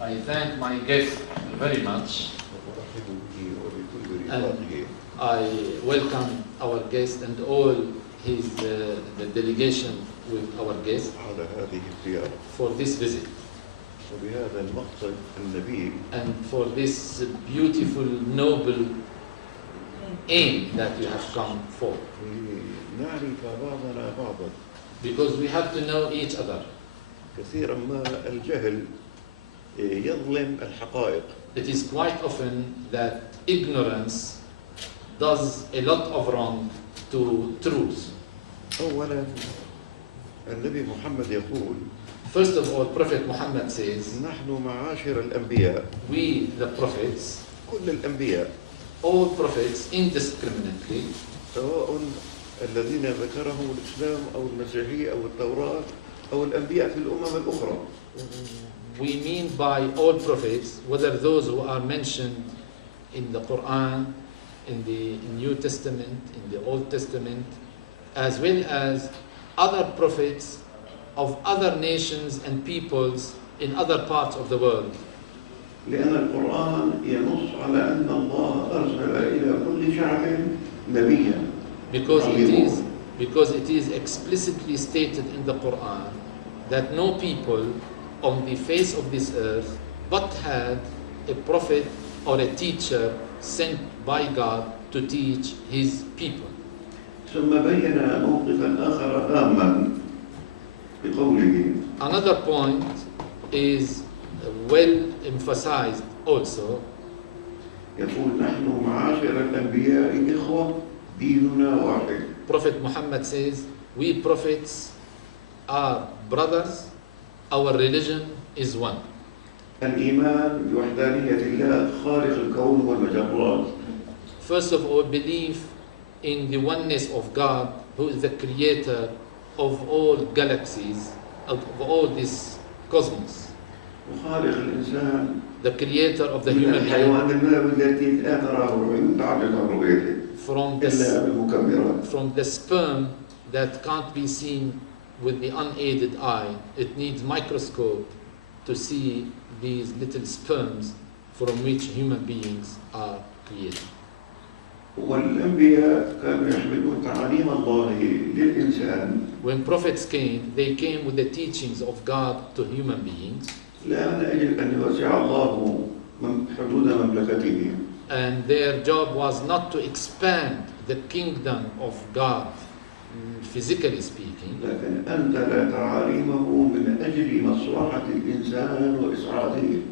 I thank my guest very much. And I welcome our guest and all his the delegation with our guest for this visit. وبهذا المقصد النبيل And for this beautiful, noble aim that you have come for. نعرف بعضنا بعضا. Because we have to know each other. كثيرا ما الجهل يظلم الحقائق. It is quite often that ignorance does a lot of wrong to truth. أولا النبي محمد يقول First of all, Prophet Muhammad says, نحن معاشر الأنبياء we the prophets, كل الأنبياء all prophets indiscriminately, سواء الذين ذكرهم الإسلام أو المسيحية أو التوراة أو الأنبياء في الأمم الأخرى. we mean by all prophets, whether those who are mentioned in the Quran, in the New Testament, in the Old Testament, as well as other prophets of other nations and peoples in other parts of the world. لأن القرآن ينص على أن الله أرسل إلى كل شعب نبيا. Because it is explicitly stated in the Quran that no people on the face of this earth but had a prophet or a teacher sent by God to teach his people. ثم بين موقفا آخر هاما بقوله Another point is well emphasized also. يقول نحن معاشر الأنبياء إخوة ديننا واحد. Prophet Muhammad says, we prophets are brothers, our religion is one. الإيمان بوحدانية الله خالق الكون والمجرات. First of all, belief in the oneness of God, who is the creator of all galaxies, of all this cosmos. وخالق الإنسان The creator of the من human being الحيوان المنوي التي لا تراه العيون تعجز عن رؤيته إلا بمكبرات. from the sperm that can't be seen with the unaided eye. It needs microscope to see these little sperms from which human beings are created. والأنبياء كانوا يحملون تعاليم الله للإنسان. When prophets came, they came with the teachings of God to human beings. لا من أجل أن يوسع الله حدود مملكته. And their job was not to expand the kingdom of God, physically speaking. لكن أنزل تعاليمه من أجل مصلحة الإنسان وإسعاده.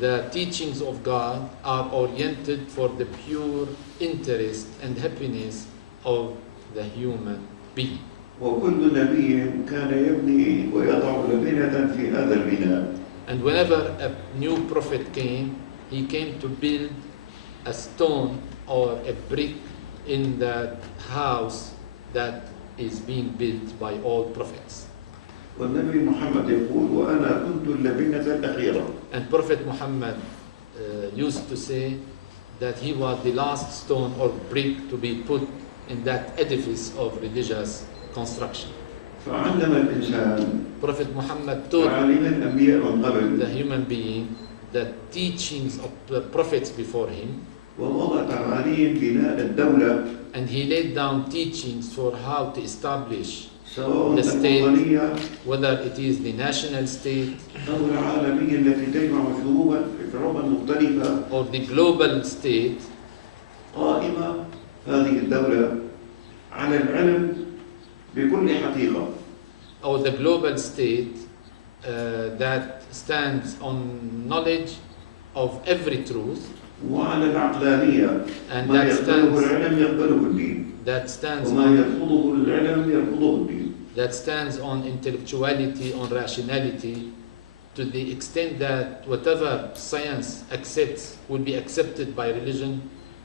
The teachings of God are oriented for the pure interest and happiness of the human being. وكل نبي كان يبني ويضع لبنة في هذا البناء. And whenever a new prophet came, he came to build a stone or a brick in that house that is being built by all prophets. والنبي محمد يقول وأنا كنت اللبنة الأخيرة. And Prophet Muhammad used to say that he was the last stone or brick to be put in that edifice of religious construction. فعلم الإنسان Prophet Muhammad taught تعاليم الأنبياء من قبل. the human being the teachings of the prophets before him. ووضع تعاليم بناء الدولة. And he laid down teachings for how to establish سواء the state, الوطنية whether it is the national state أو العالمية التي تجمع شعوبا مختلفة. or the global state. قائمة هذه الدولة على العلم بكل حقيقة. Or the global state that stands on knowledge of every truth. وعلى العقلانية And ما يقبله العلم يقبله الدين وما يرفضه العلم يرفضه الدين. That stands on intellectuality, on rationality, to the extent that whatever science accepts will be accepted by religion,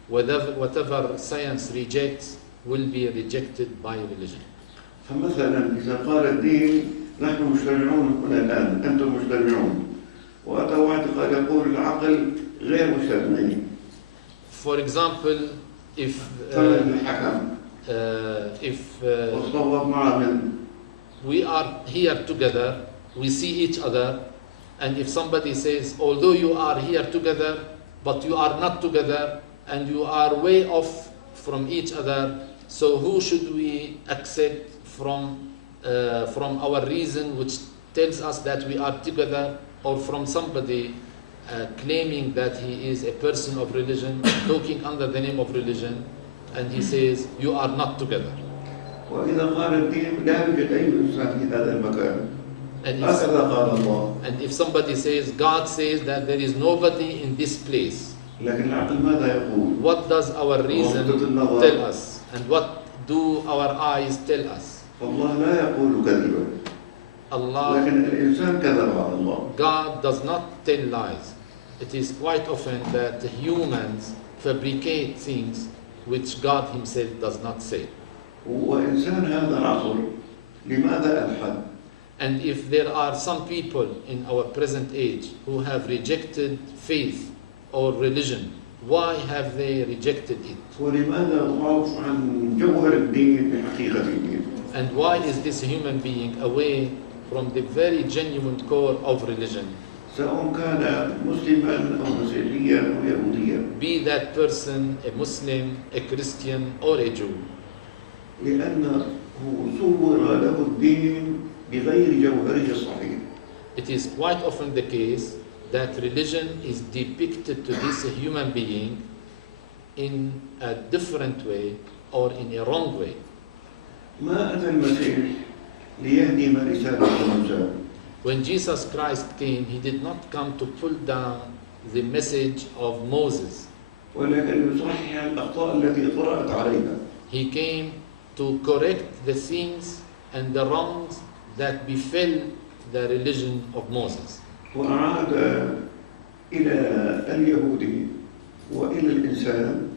whatever science rejects will be rejected by religion. فمثلا إذا قال الدين نحن مجتمعون هنا الآن أنتم مجتمعون وأتى واحد قال يقول العقل غير مجتمعين. For example, if we are here together, we see each other, And if somebody says, although you are here together, but you are not together, and you are way off from each other, so who should we accept from our reason which tells us that we are together, or from somebody claiming that he is a person of religion, talking under the name of religion, and he says, you are not together. وإذا قال الدين لا يوجد أي إنسان في هذا المكان هكذا قال الله. And if somebody says, God says that there is nobody in this place, لكن العقل ماذا يقول؟ what does our reason tell us? And what do our eyes tell us? الله لا يقول كذبا. Allah, لكن الإنسان كذب على الله. God does not tell lies. It is quite often that humans fabricate things which God himself does not say. وإنسان هذا العصر لماذا ألحد؟ And if there are some people in our present age who have rejected faith or religion, why have they rejected it? ولماذا ضعف عن جوهر الدين بحقيقة الدين؟ And why is this human being away from the very genuine core of religion? سواء كان مسلما أو مسيحيا أو يهوديا. Be that person a Muslim, a Christian, or a Jew. لأنه صور له الدين بغير جوهره الصحيح. It is quite often the case that religion is depicted to this human being in a different way or in a wrong way. ما أتى المسيح ليهدم رسالة موسى. When Jesus Christ came, he did not come to pull down the message of Moses. ولكن يصحح الأخطاء التي طرأت عليها. He came to correct the things and the wrongs that befell the religion of Moses. وأعاد إلى اليهود وإلى الإنسان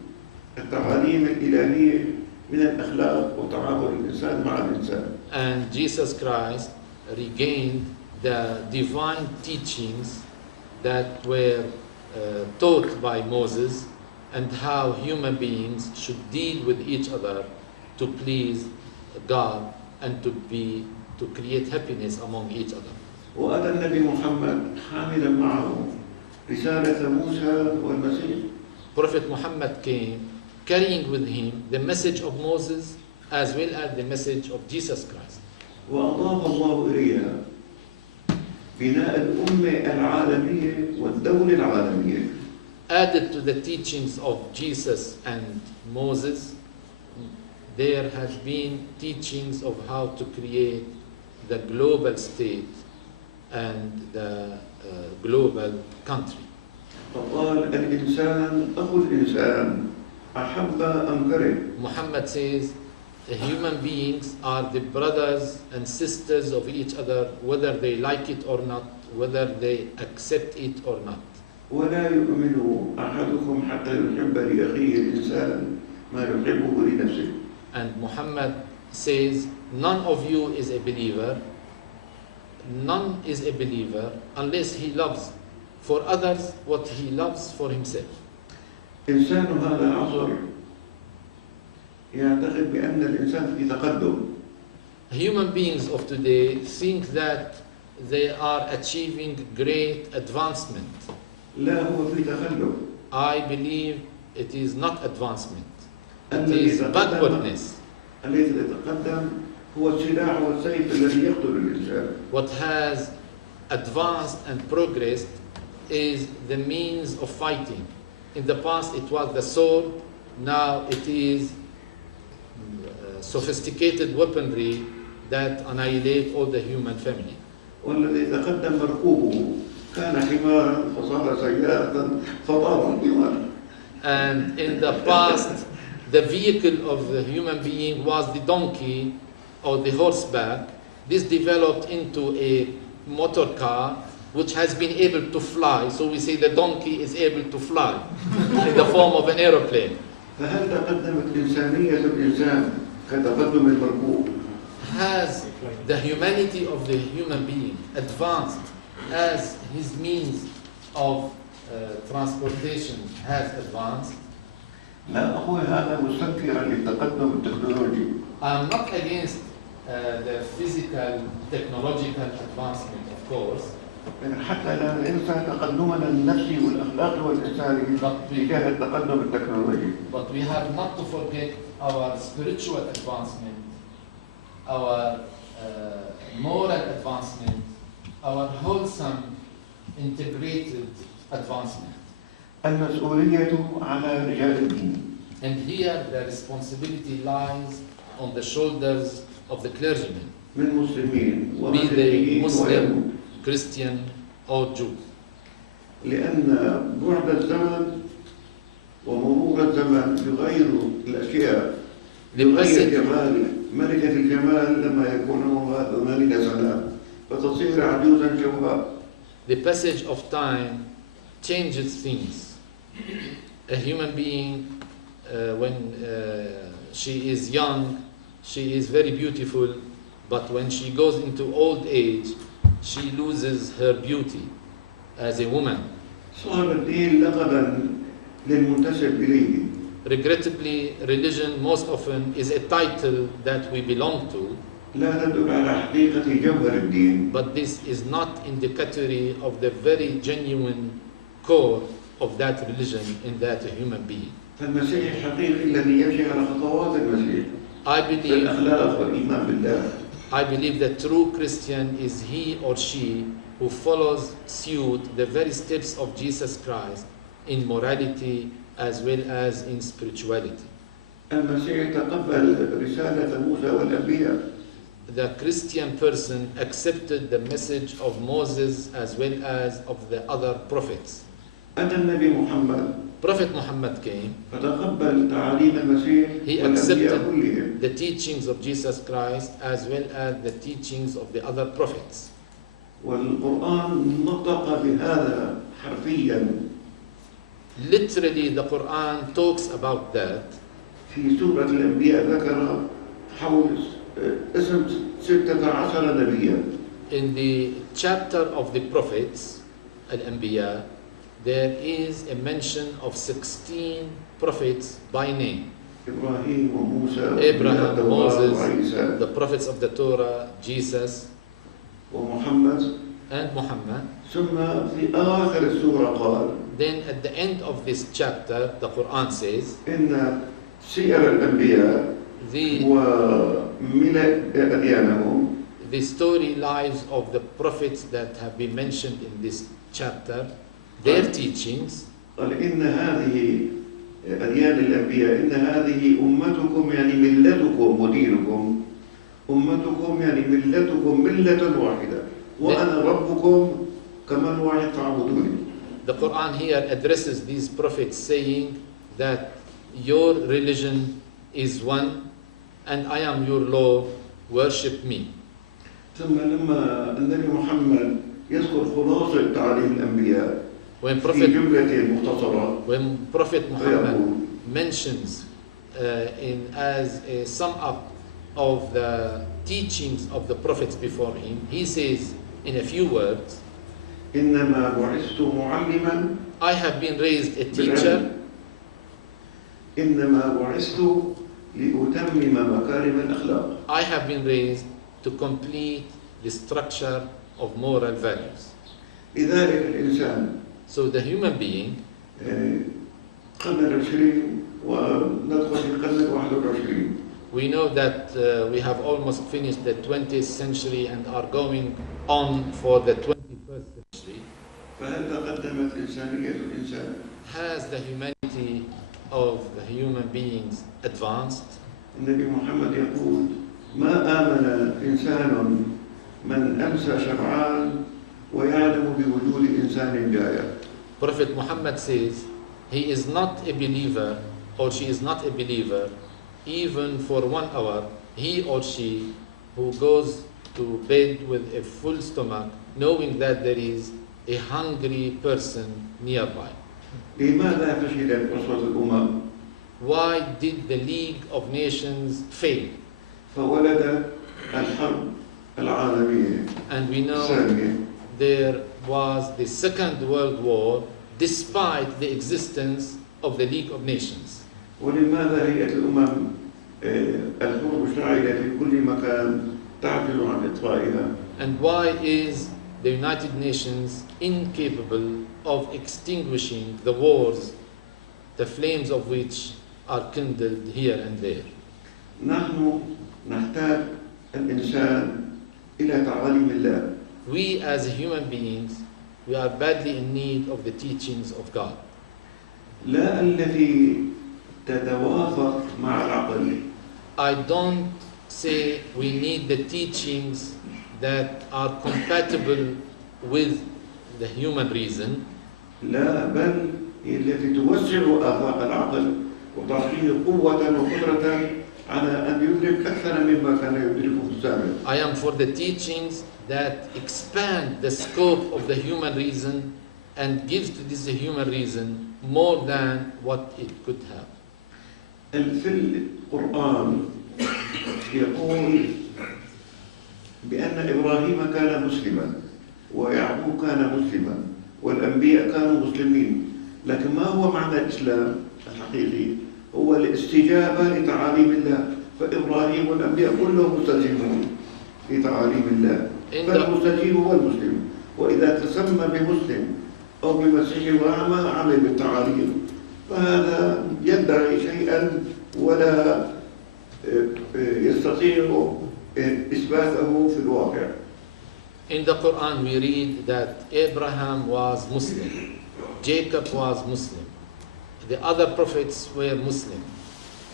التعاليم الإلهية من الأخلاق وتعامل الإنسان مع الإنسان. And Jesus Christ regained the divine teachings that were taught by Moses, and how human beings should deal with each other to please God and to create happiness among each other. وأتى النبي محمد حاملا معه رسالة موسى والمسيح. Prophet Muhammad came carrying with him the message of Moses as well as the message of Jesus Christ. وأضاف الله إليها بناء الأمة العالمية والدولة العالمية. Added to the teachings of Jesus and Moses, there has been teachings of how to create the global state and the global country. فقال الإنسان أخو الإنسان أحب أم كره. Muhammad says the human beings are the brothers and sisters of each other, whether they like it or not, whether they accept it or not. ولا يؤمن أحدكم حتى يحب لأخيه الإنسان ما يحبه لنفسه. And Muhammad says, none of you is a believer, none is a believer unless he loves for others what he loves for himself. إنسان هذا العصر يعتقد بأن الإنسان في تقدم. Human beings of today think that they are achieving great advancement. لا هو في تخلف. I believe it is not advancement. It is backwardness. الذي يتقدم هو السلاح والسيف الذي يقتل الإنسان. What has advanced and progressed is the means of fighting. In the past it was the sword, now it is sophisticated weaponry that annihilate all the human family. والذي تقدم مركوبه كان حمارا فصار سيارة فطار حمارا. And in the past, the vehicle of the human being was the donkey or the horseback. This developed into a motor car which has been able to fly. So we say the donkey is able to fly in the form of an aeroplane. فهل تقدمت إنسانية الإنسان كتقدم المركوب؟ Has the humanity of the human being advanced as his means of transportation has advanced? لا أقول هذا مستنكرا للتقدم التكنولوجي. I'm not against the physical, technological advancement, of course. حتى لا ننسى تقدمنا النفسي والأخلاقي والإنساني تجاه التقدم التكنولوجي. But we have not to forget our spiritual advancement, our moral advancement, our wholesome, integrated advancement. المسؤولية على رجال الدين. And here the responsibility lies on the shoulders of the clergymen, من مسلمين be they ومسيحيين Muslim, ويهود. Christian or Jew. لأن بعد الزمن ومرور الزمن يغير الأشياء. يغير جمال ملكة الجمال لما يكون عمرها 80 سنة فتصير عجوزا شوها. The passage of time changes things. A human being, when she is young, she is very beautiful, but when she goes into old age, she loses her beauty as a woman. صار الدين لقبا للمنتسب إليه. Regrettably, religion most often is a title that we belong to, لا تدل على حقيقة جوهر الدين. but this is not indicatory of the very genuine core of that religion in that human being. فالمسيح الحقيقي الذي يمشي على خطوات المسيح. الأخلاق والإيمان بالله. I believe that true Christian is he or she who follows suit the very steps of Jesus Christ in morality as well as in spirituality. المسيح تقبل رسالة موسى والأنبياء. The Christian person accepted the message of Moses as well as of the other prophets. أتى النبي محمد. Prophet Muhammad came. فتقبل تعاليم المسيح He والأنبياء accepted كلهم. the teachings of Jesus Christ as well as the teachings of the other prophets. والقرآن نطق بهذا حرفيا. Literally, the Quran talks about that. في سورة الأنبياء ذكر حول اسم 16 نبيا. In the chapter of the prophets, Al-Anbiya, there is a mention of 16 prophets by name. إبراهيم وموسى Abraham, Moses, وعيسى the prophets of the Torah, Jesus, ومحمد. and Muhammad. ثم في آخر السورة قال Then at the end of this chapter, the Quran says, إن سير الأنبياء وملء أديانهم the story lives of the prophets that have been mentioned in this chapter, their teachings. قال إن هذه أديان الأنبياء إن هذه أمتكم يعني ملتكم ودينكم أمتكم يعني ملتكم ملة واحدة وأنا ربكم كمن واحد فاعبدوني. The Quran here addresses these prophets saying that your religion is one and I am your Lord, worship me. ثم لما النبي محمد يذكر خلاصة تعاليم الأنبياء When في جملة مختصرة Prophet Muhammad mentions as a sum up of the teachings of the prophets before him, he says in a few words, إنما بعثت معلما I have been raised a teacher. إنما بعثت لأتمم مكارم الأخلاق. I have been raised to complete the structure of moral values. لذلك الإنسان So the human being, قرن العشرين وندخل في القرن الواحد والعشرين. we know that we have almost finished the 20th century and are going on for the 21st century. فهل تقدمت إنسانية الإنسان؟ Has the humanity of the human beings advanced? النبي محمد يقول ما آمن إنسان من أمسى شبعان ويعلم بوجود إنسان جائع. Prophet Muhammad says, he is not a believer or she is not a believer even for 1 hour, he or she who goes to bed with a full stomach knowing that there is a hungry person nearby. لماذا فشلت أسرة الأمم؟ Why did the League of Nations fail? فولدت الحرب العالمية. And we know الثانية. there was the Second World War despite the existence of the League of Nations. ولماذا هيئة الأمم الحروب الشاعلة في كل مكان تعجز عن إطفائها؟ And why is the United Nations incapable of extinguishing the wars, the flames of which are kindled here and there. نحن نحتاج الإنسان إلى تعاليم الله. We as human beings, we are badly in need of the teachings of God. لا التي تتوافق مع العقل. I don't say we need the teachings that are compatible with the human reason. لا بل هي التي توسع آفاق العقل وتعطيه قوة وقدرة على أن يدرك أكثر مما كان يدركه السابق. I am for the teachings that expand the scope of the human reason and gives to this human reason more than what it could have. في القرآن يقول بأن إبراهيم كان مسلما ويعقوب كان مسلما والأنبياء كانوا مسلمين، لكن ما هو معنى الإسلام الحقيقي؟ هو الاستجابة لتعاليم الله، فإبراهيم والأنبياء كلهم مستجيبون لتعاليم الله، فالمستجيب هو المسلم، وإذا تسمى بمسلم أو بمسيحي وما عمل بالتعاليم فهذا يدعي شيئا ولا يستطيع إثباته في الواقع. In the Quran we read that Abraham was Muslim, Jacob was Muslim, the other prophets were Muslim,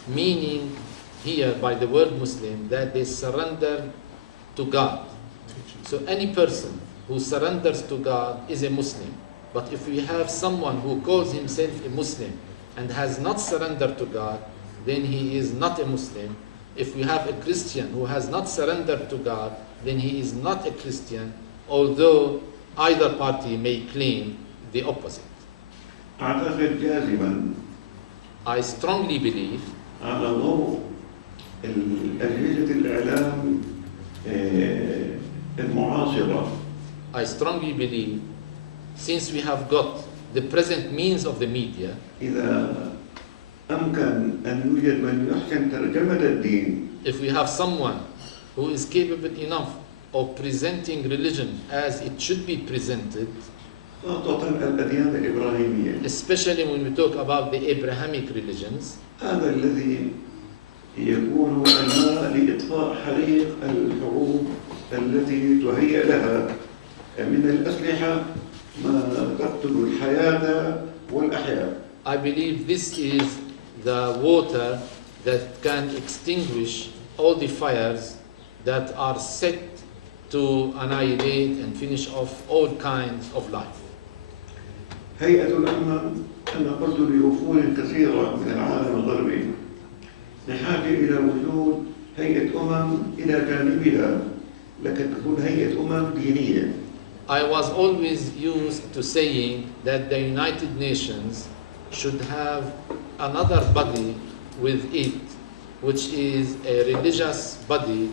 meaning here by the word Muslim that they surrender to God. So any person who surrenders to God is a Muslim. But if we have someone who calls himself a Muslim and has not surrendered to God, then he is not a Muslim. If we have a Christian who has not surrendered to God, then he is not a Christian, although either party may claim the opposite. أعتقد جازما I strongly believe على ضوء أجهزة الإعلام المعاصرة. I strongly believe, since we have got the present means of the media, إذا أمكن أن يوجد من يحسن ترجمة الدين. if we have someone who is capable enough of presenting religion as it should be presented, خاصة الأديان الإبراهيمية. especially when we talk about the Abrahamic religions, هذا الذي يكون الماء لإطفاء حريق الحروب التي تهيأ لها من الأسلحة ما تقتل الحياة والأحياء. I believe this is the water that can extinguish all the fires that are set to annihilate and finish off all kinds of life. هيئة الأمم أنا قلت لوفود كثيرة من العالم الغربي بحاجة إلى وجود هيئة إلى جانبها لكن تكون هيئة دينية. I was always used to saying that the United Nations should have another body with it, which is a religious body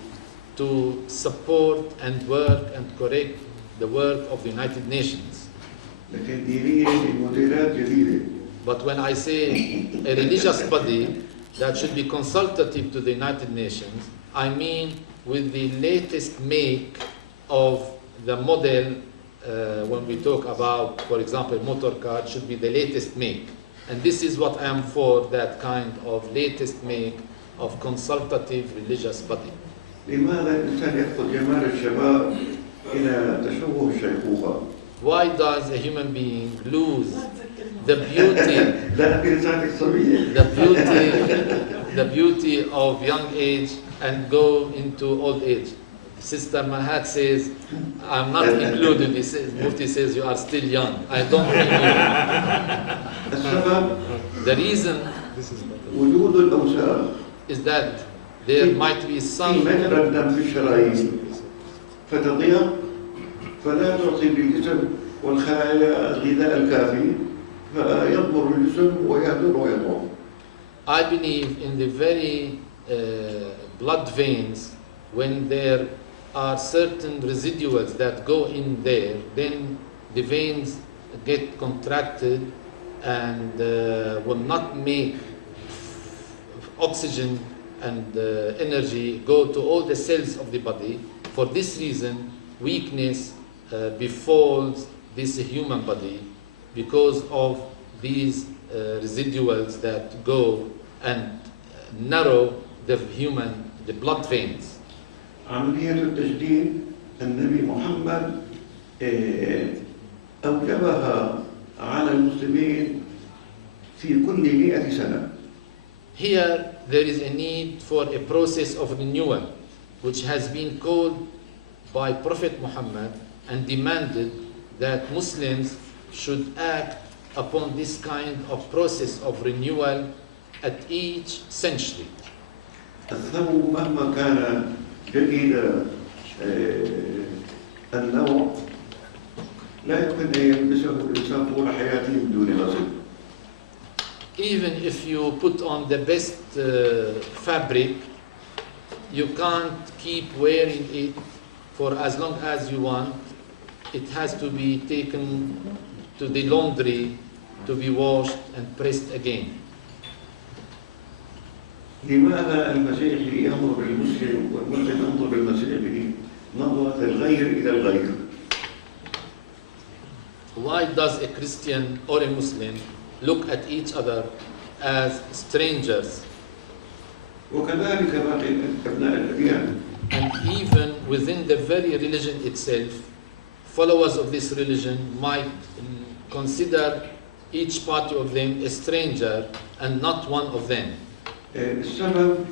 to support and work and correct the work of the United Nations. لكن دينية بموديلات جديدة. But when I say a religious body that should be consultative to the United Nations, I mean with the latest make of the model. When we talk about, for example, motor car, should be the latest make. And this is what I am for, that kind of latest make of consultative religious body. لماذا الإنسان يفقد جمال الشباب إلى تشوه الشيخوخة؟ Why does a human being lose the beauty, the beauty of young age and go into old age? Sister Mahat says, I'm not included. He says, Mufti says, you are still young. I don't include. The reason is that there might be some فلا تعطي للجسم والخلايا الغذاء الكافي فيضمر الجسم ويهدر ويضعف. I believe in the very blood veins, when there are certain residuals that go in there, then the veins get contracted and will not make oxygen and energy go to all the cells of the body. For this reason, weakness befalls this human body because of these residuals that go and narrow the blood veins. عملية التجديد النبي محمد أوجبها على المسلمين في كل 100 سنة. Here there is a need for a process of renewal which has been called by Prophet Muhammad and demanded that Muslims should act upon this kind of process of renewal at each century. الثوب مهما كان جيد النوع لا يمكن أن يلبسه الإنسان طول حياته بدون غسل. Even if you put on the best fabric, you can't keep wearing it for as long as you want. It has to be taken to the laundry to be washed and pressed again. لماذا المسيحي ينظر بالمسلم والمسلم ينظر بالمسيحي نظرة الغير إلى الغير؟ Why does a Christian or a Muslim look at each other as strangers? وكذلك باقي أبناء الأديان. And even within the very religion itself, followers of this religion might consider each party of them a stranger and not one of them. السبب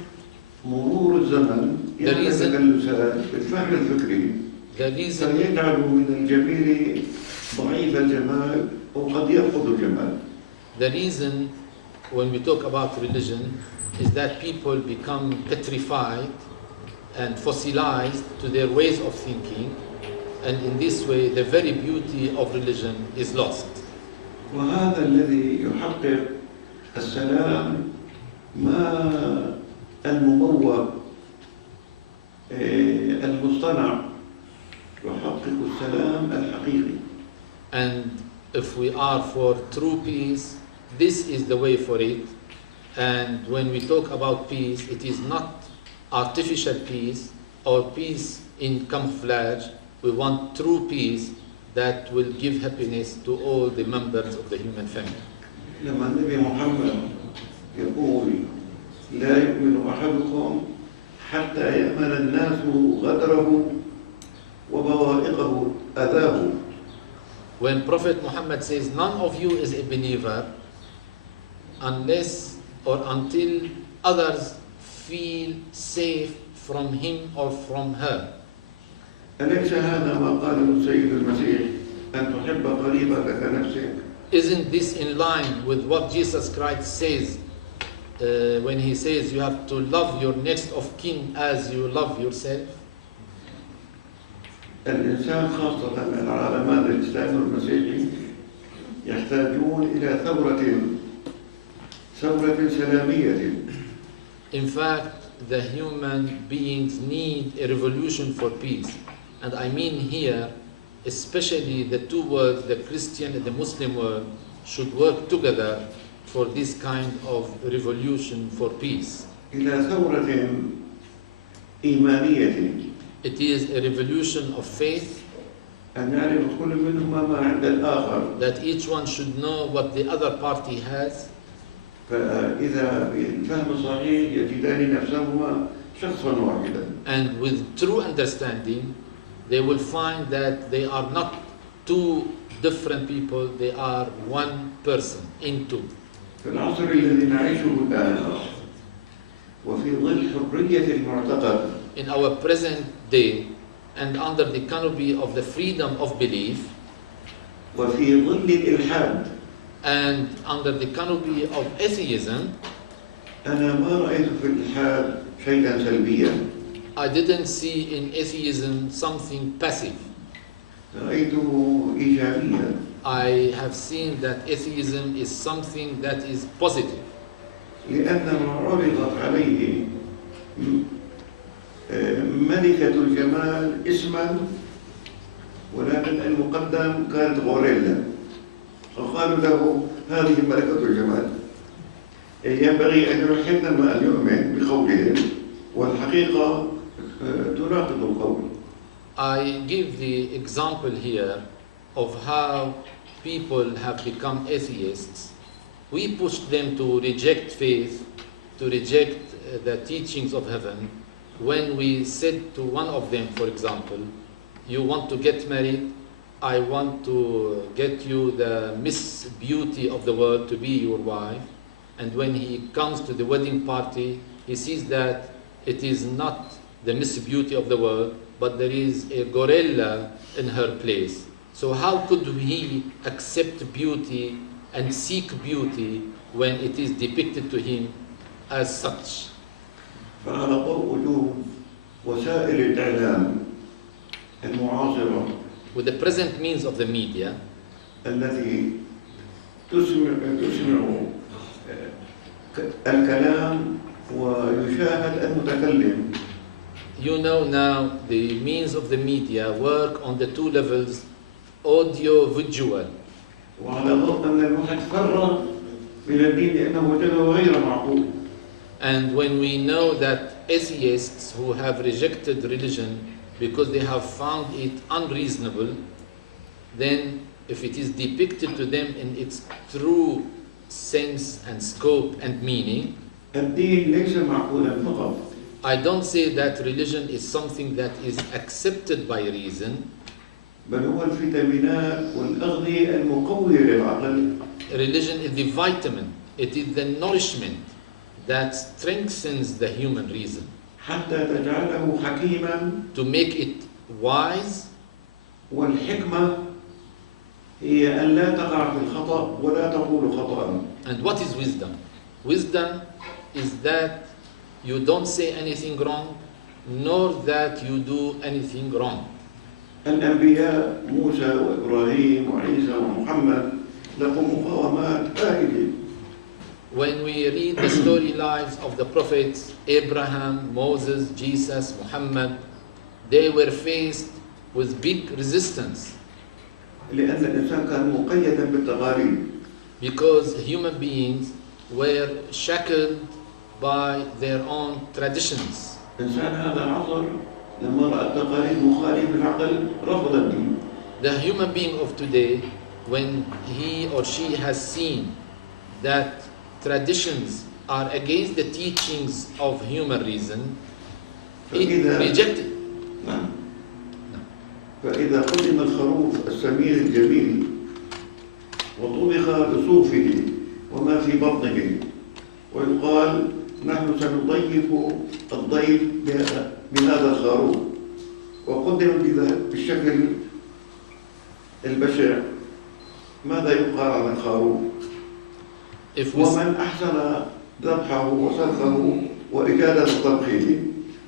مرور الزمن يعمل تكلسات بالفهم الفكري فيجعل من الجميل ضعيف الجمال وقد يفقد الجمال. The reason when we talk about religion is that people become petrified and fossilized to their ways of thinking, and in this way the very beauty of religion is lost. وهذا الذي يحقق السلام ما المموه المصطنع يحقق السلام الحقيقي. And if we are for true peace, this is the way for it. And when we talk about peace, it is not artificial peace or peace in camouflage. We want true peace that will give happiness to all the members of the human family. لما النبي محمد يقول لا يؤمن أحدكم حتى يأمن الناس غدره وبوائقه أذاه. When Prophet Muhammad says none of you is a believer unless or until others feel safe from him or from her. أليس هذا ما قاله السيد المسيح أن تحب قريبك كنفسك؟ Isn't this in line with what Jesus Christ says when he says you have to love your next of kin as you love yourself? الإنسان خاصة العالمان الإسلامي والمسيحي يحتاجون إلى ثورة سلامية. In fact, the human beings need a revolution for peace. And I mean here, especially the two worlds, the Christian and the Muslim world, should work together for this kind of revolution for peace. إلى ثورة إيمانية. It is a revolution of faith. أن يعرف كل منهما ما عند الآخر. That each one should know what the other party has. فإذا بالفهم الصحيح يجدان نفسهما شخصا واحدا. And with true understanding, they will find that they are not two different people, they are one person in two. في العصر الذي نعيشه الآن وفي ظل حرية المعتقد. In our present day and under the canopy of the freedom of belief وفي ظل الإلحاد and under the canopy of atheism, أنا ما رأيت في الإلحاد شيئا سلبيا. I didn't see in atheism something passive. رأيته إيجابيا. I have seen that atheism is something that is positive. لأنه عرضت عليه ملكة الجمال اسما ولكن المقدم كانت غوريلا فقالوا له هذه ملكة الجمال ينبغي أن يحب ما أن يؤمن بقولهم والحقيقة تناقض القول. I give the example here of how people have become atheists. We push them to reject faith, to reject the teachings of heaven. When we said to one of them, for example, you want to get married, I want to get you the Miss Beauty of the world to be your wife. And when he comes to the wedding party, he sees that it is not the Miss Beauty of the world, but there is a gorilla in her place. So how could he accept beauty and seek beauty when it is depicted to him as such? فعلى ضوء وجود وسائل الإعلام المعاصرة With the present means of the media, التي تسمع الكلام ويشاهد المتكلم. you know now the means of the media work on the two levels, audio, visual. وعلى ضوء أن الواحد فرغ من الدين لأنه وجده غير معقول. And when we know that atheists who have rejected religion because they have found it unreasonable, then if it is depicted to them in its true sense and scope and meaning, الدين ليس معقولا فقط. I don't say that religion is something that is accepted by reason. بل هو الفيتامينات والأغذية المقوية للعقل. Religion is the vitamin, it is the nourishment that strengthens the human reason, حتى تجعله حكيما. to make it wise. والحكمة هي أن لا تقع في الخطأ ولا تقول خطأ. And what is wisdom? Wisdom is that you don't say anything wrong, nor that you do anything wrong. الأنبياء موسى وإبراهيم وعيسى ومحمد لهم مقاومات هائلة. When we read the story lives of the prophets, Abraham, Moses, Jesus, Muhammad, they were faced with big resistance لأن الإنسان كان مقيدا بالتقاليد. because human beings were shackled by their own traditions. إنسان هذا العصر لما رأى التقاليد مخالفة للعقل رفض الدين. The human being of today, when he or she has seen that traditions are against the teachings of human reason, it rejected. نعم. فإذا قدم الخروف السمين الجميل وطبخ بصوفه وما في بطنه ويقال نحن سنضيف الضيف بهذا الخروف وقدم بالشكل البشع، ماذا يقال عن الخروف؟ ومن أحسن ذبحه وسلخه وإجادة طبخه،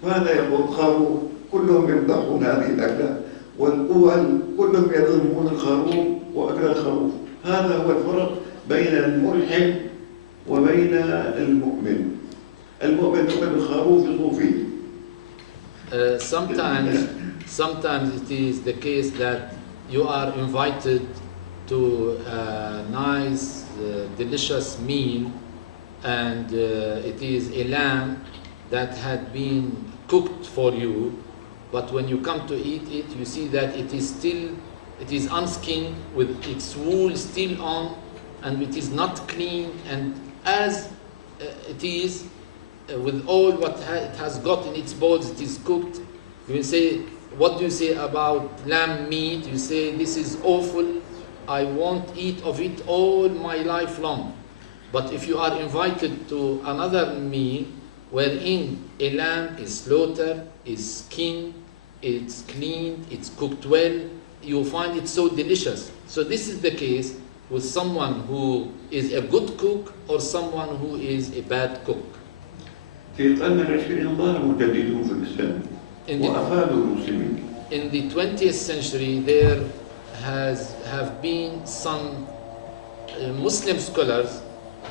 ماذا يقول الخروف؟ كلهم يمدحون هذه الأكلة والأول كلهم يذمون الخروف وأكل الخروف. هذا هو الفرق بين الملحد وبين المؤمن. المؤمن يؤمن بالخروف بصوفه. Sometimes it is the case that you are invited to a nice, delicious meal, and it is a lamb that had been cooked for you, but when you come to eat it, you see that it is unskinned with its wool still on, and it is not clean, and as it is with all what it has got in its bones, it is cooked. You will say, what do you say about lamb meat? You say, this is awful, I won't eat of it all my life long. But if you are invited to another meal wherein a lamb is slaughtered, is skinned, it's cleaned, it's cooked well, you find it so delicious. So this is the case with someone who is a good cook or someone who is a bad cook. في القرن العشرين ظهر مجددون في الإسلام وأفادوا المسلمين. In the 20th century, there have been some Muslim scholars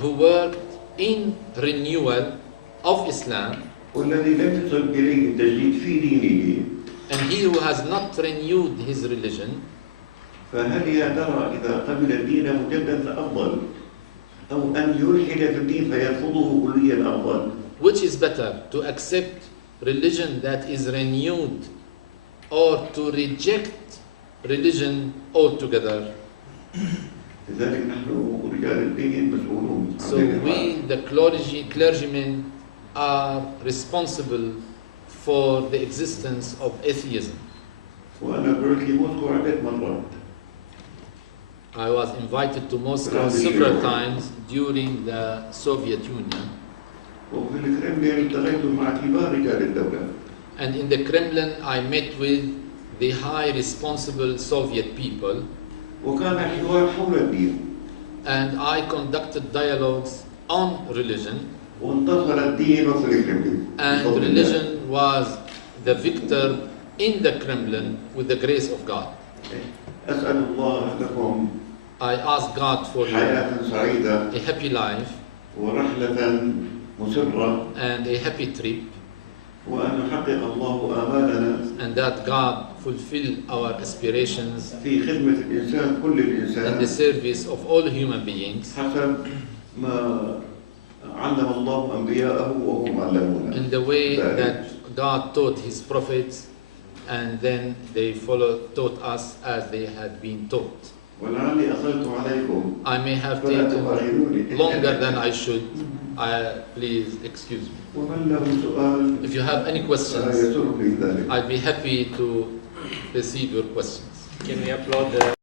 who worked in renewal of Islam. والذي لم يصل إليه التجديد في دينه. And he who has not renewed his religion, فهل يا ترى إذا قبل الدين مجددا أفضل أو أن يلحد في الدين فيرفضه كليا أفضل؟ which is better, to accept religion that is renewed or to reject religion altogether. لذلك نحن رجال الدين مسؤولون. So we, the clergymen, are responsible for the existence of atheism. وأنا قلت لي موسكو عدة مرات. I was invited to Moscow several times during the Soviet Union. وفي الكرملين التقيت مع كبار رجال الدولة. And in the Kremlin, I met with the high responsible Soviet people. وكان حوار حول الدين. And I conducted dialogues on religion. وانتصر الدين في الكرملين. And religion was the victor in the Kremlin with the grace of God. أسأل الله لكم I ask God for حياة سعيدة a happy life ورحلة مسرة and a happy trip, وأن يحقق الله آمالنا and that God fulfill our aspirations في خدمة الإنسان كل in the الإنسان service of all human beings حسب ما علم الله أنبياءه وهم علمونا. in the way that God taught His prophets, and then they taught us as they had been taught. ولعلي أطلت عليكم I may have فلا taken تؤاخذوني. longer than I should. Please excuse me. ومن له سؤال If you have any questions, فيسرني ذلك. I'd be happy to receive your questions. Can we applaud the